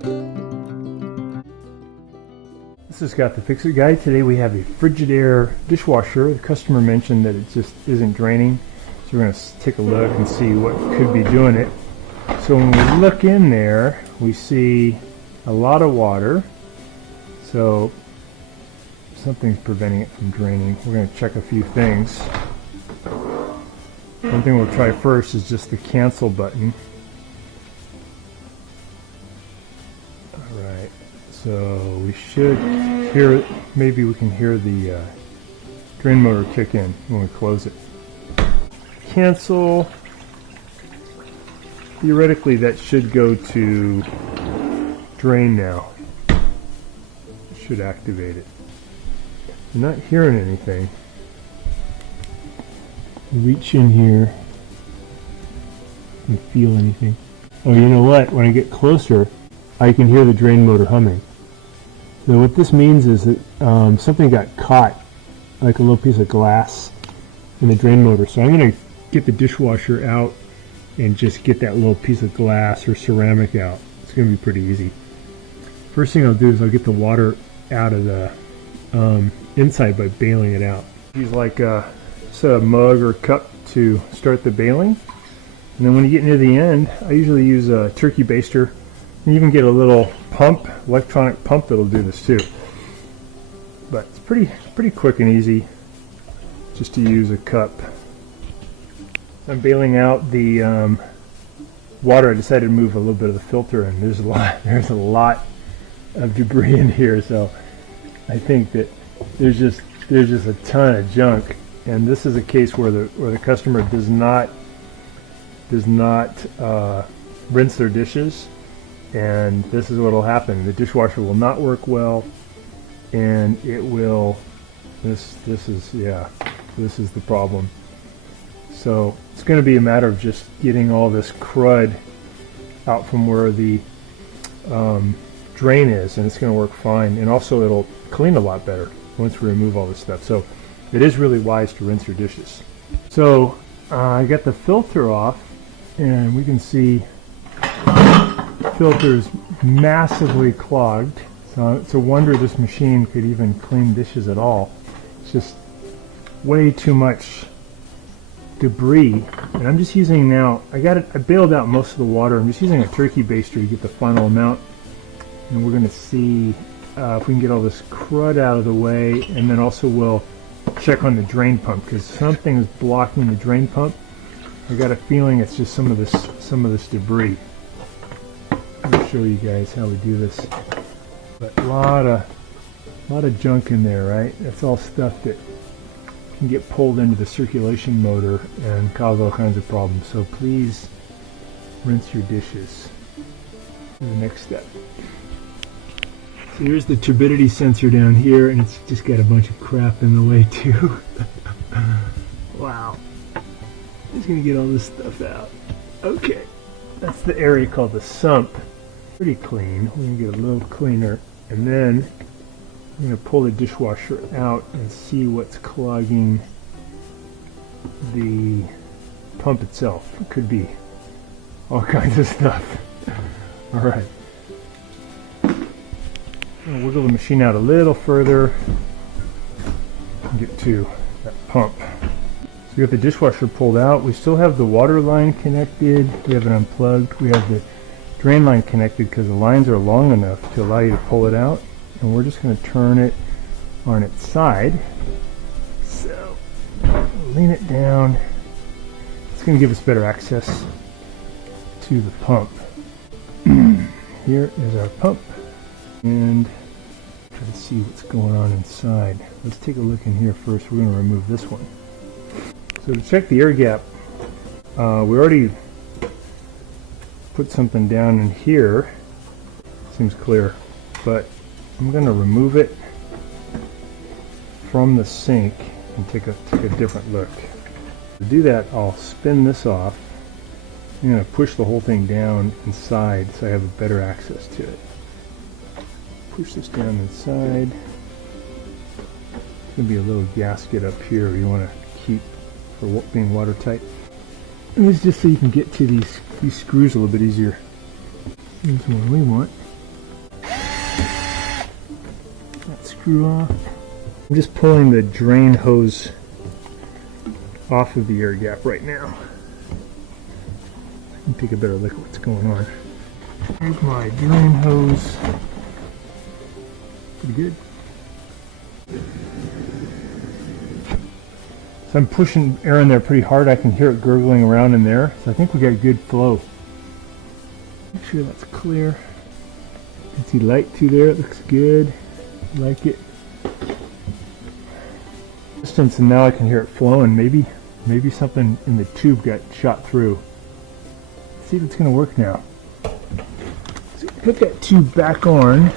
This is Scott the Fix-It Guy. Today we have a Frigidaire dishwasher. The customer mentioned that it just isn't draining, so we're going to take a look and see what could be doing it. So when we look in there, we see a lot of water, so something's preventing it from draining. We're going to check a few things. One thing we'll try first is just the cancel button. Alright, so we should hear, maybe we can hear the drain motor kick in when we close it. Cancel. Theoretically that should go to drain now. It should activate it. I'm not hearing anything. Reach in here and feel anything. Oh, you know what? When I get closer, I can hear the drain motor humming. So what this means is that something got caught, like a little piece of glass in the drain motor. So I'm going to get the dishwasher out and just get that little piece of glass or ceramic out. It's going to be pretty easy. First thing I'll do is I'll get the water out of the inside by bailing it out. Use like just a mug or cup to start the bailing, and then when you get near the end, I usually use a turkey baster. You even get a little pump, electronic pump, that'll do this too. But it's pretty quick and easy just to use a cup. I'm bailing out the water. I decided to move a little bit of the filter, and there's a lot of debris in here, so I think that there's just a ton of junk. And this is a case where the customer does not rinse their dishes, and this is what will happen. The dishwasher will not work well, and it will. This is the problem. So it's going to be a matter of just getting all this crud out from where the drain is, and it's going to work fine. And also it'll clean a lot better once we remove all this stuff. So it is really wise to rinse your dishes. So I got the filter off, and we can see the filter is massively clogged. So it's a wonder this machine could even clean dishes at all. It's just way too much debris. And I'm just using now, I bailed out most of the water. I'm just using a turkey baster to get the final amount. And we're going to see if we can get all this crud out of the way, and then also we'll check on the drain pump, because something is blocking the drain pump. I got a feeling it's just some of this debris. I'll show you guys how we do this. But a lot of junk in there, right? That's all stuff that can get pulled into the circulation motor and cause all kinds of problems. So please rinse your dishes. The next step. So here's the turbidity sensor down here, and it's just got a bunch of crap in the way too. Wow. Just gonna get all this stuff out. Okay. That's the area called the sump. Pretty clean. We're gonna get a little cleaner, and then I'm gonna pull the dishwasher out and see what's clogging the pump itself. It could be all kinds of stuff. All right. I'll wiggle the machine out a little further and get to that pump. So we got the dishwasher pulled out. We still have the water line connected. We have it unplugged. We have the drain line connected because the lines are long enough to allow you to pull it out. And we're just going to turn it on its side. So lean it down. It's going to give us better access to the pump. Here is our pump. And try to see what's going on inside. Let's take a look in here first. We're going to remove this one. So to check the air gap, we already put something down in here. Seems clear, but I'm going to remove it from the sink and take a different look. To do that, I'll spin this off. I'm going to push the whole thing down inside so I have a better access to it. Push this down inside. There's going to be a little gasket up here you want to keep for being watertight. And this is just so you can get to these screws a little bit easier. Here's one we want. screw off. I'm just pulling the drain hose off of the air gap right now. I can take a better look at what's going on. Here's my drain hose. Pretty good. So I'm pushing air in there pretty hard. I can hear it gurgling around in there. So I think we got good flow. Make sure that's clear. You can see light through there. It looks good. I like it. Distance, and now I can hear it flowing. Maybe something in the tube got shot through. Let's see if it's going to work now. So put that tube back on.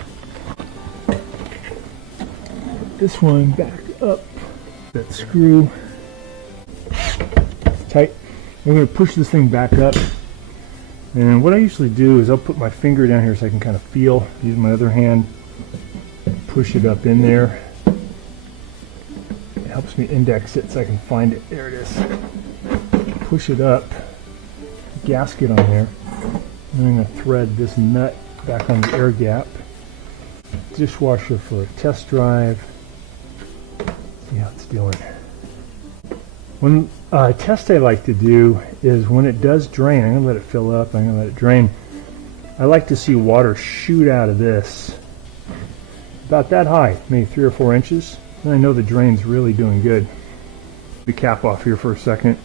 Put this one back up. That screw. Tight. I'm going to push this thing back up, and what I usually do is I'll put my finger down here so I can kind of feel, use my other hand, push it up in there. It helps me index it so I can find it. There it is. Push it up, gasket on there. I'm going to thread this nut back on the air gap. Dishwasher for a test drive. See how it's doing. One test I like to do is when it does drain, I'm going to let it fill up, I'm going to let it drain. I like to see water shoot out of this about that high, maybe 3 or 4 inches. And I know the drain's really doing good. The cap off here for a second.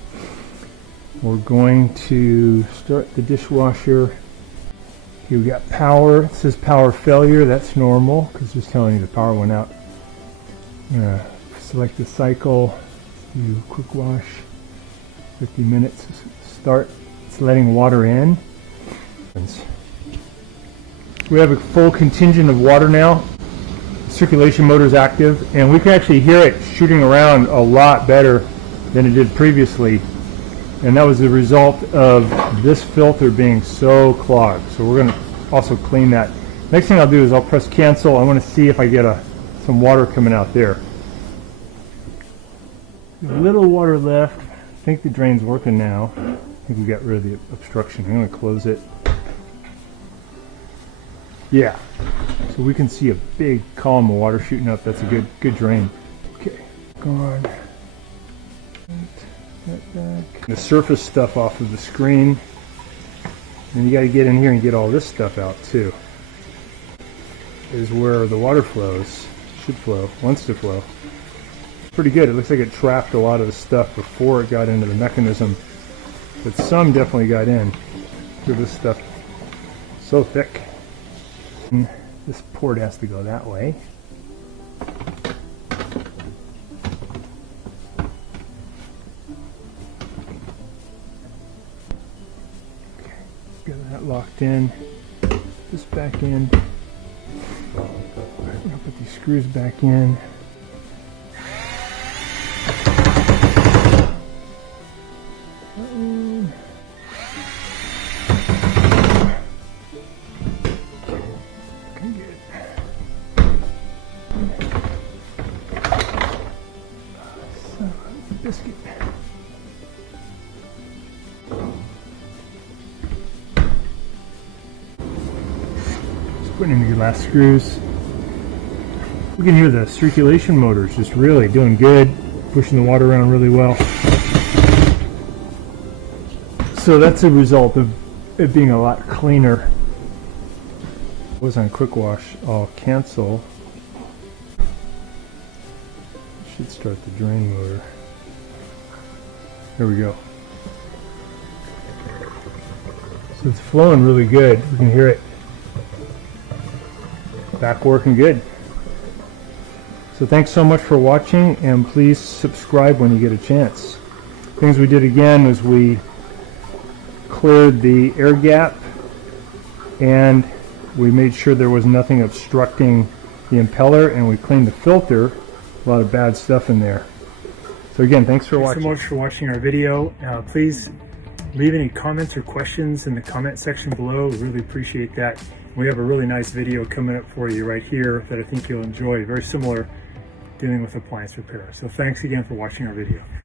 We're going to start the dishwasher. Here we got power. It says power failure. That's normal because it's telling you the power went out. I'm going to select the cycle. Do quick wash, 50 minutes. Start. It's letting water in. We have a full contingent of water now. Circulation motor is active, and we can actually hear it shooting around a lot better than it did previously. And that was the result of this filter being so clogged. So we're going to also clean that. Next thing I'll do is I'll press cancel. I want to see if I get some water coming out there. A little water left. I think the drain's working now. I think we got rid of the obstruction. I'm going to close it. Yeah. So we can see a big column of water shooting up. That's a good drain. Okay. Gone. That back. The surface stuff off of the screen. And you got to get in here and get all this stuff out too. Is where the water flows. Should flow. Wants to flow. Pretty good. It looks like it trapped a lot of the stuff before it got into the mechanism, but some definitely got in. Look at this stuff, so thick. And this port has to go that way. Okay, got that locked in. This back in. I'm gonna put these screws back in. Biscuit. Just putting in the last screws. We can hear the circulation motors just really doing good, pushing the water around really well. So that's a result of it being a lot cleaner. It was on quick wash. I'll cancel. Should start the drain motor. There we go. So it's flowing really good. We can hear it. Back working good. So thanks so much for watching, and please subscribe when you get a chance. Things we did again was we cleared the air gap, and we made sure there was nothing obstructing the impeller, and we cleaned the filter. A lot of bad stuff in there. So again, thanks so much for watching our video. Please leave any comments or questions in the comment section below. We really appreciate that. We have a really nice video coming up for you right here that I think you'll enjoy. Very similar, dealing with appliance repair. So thanks again for watching our video.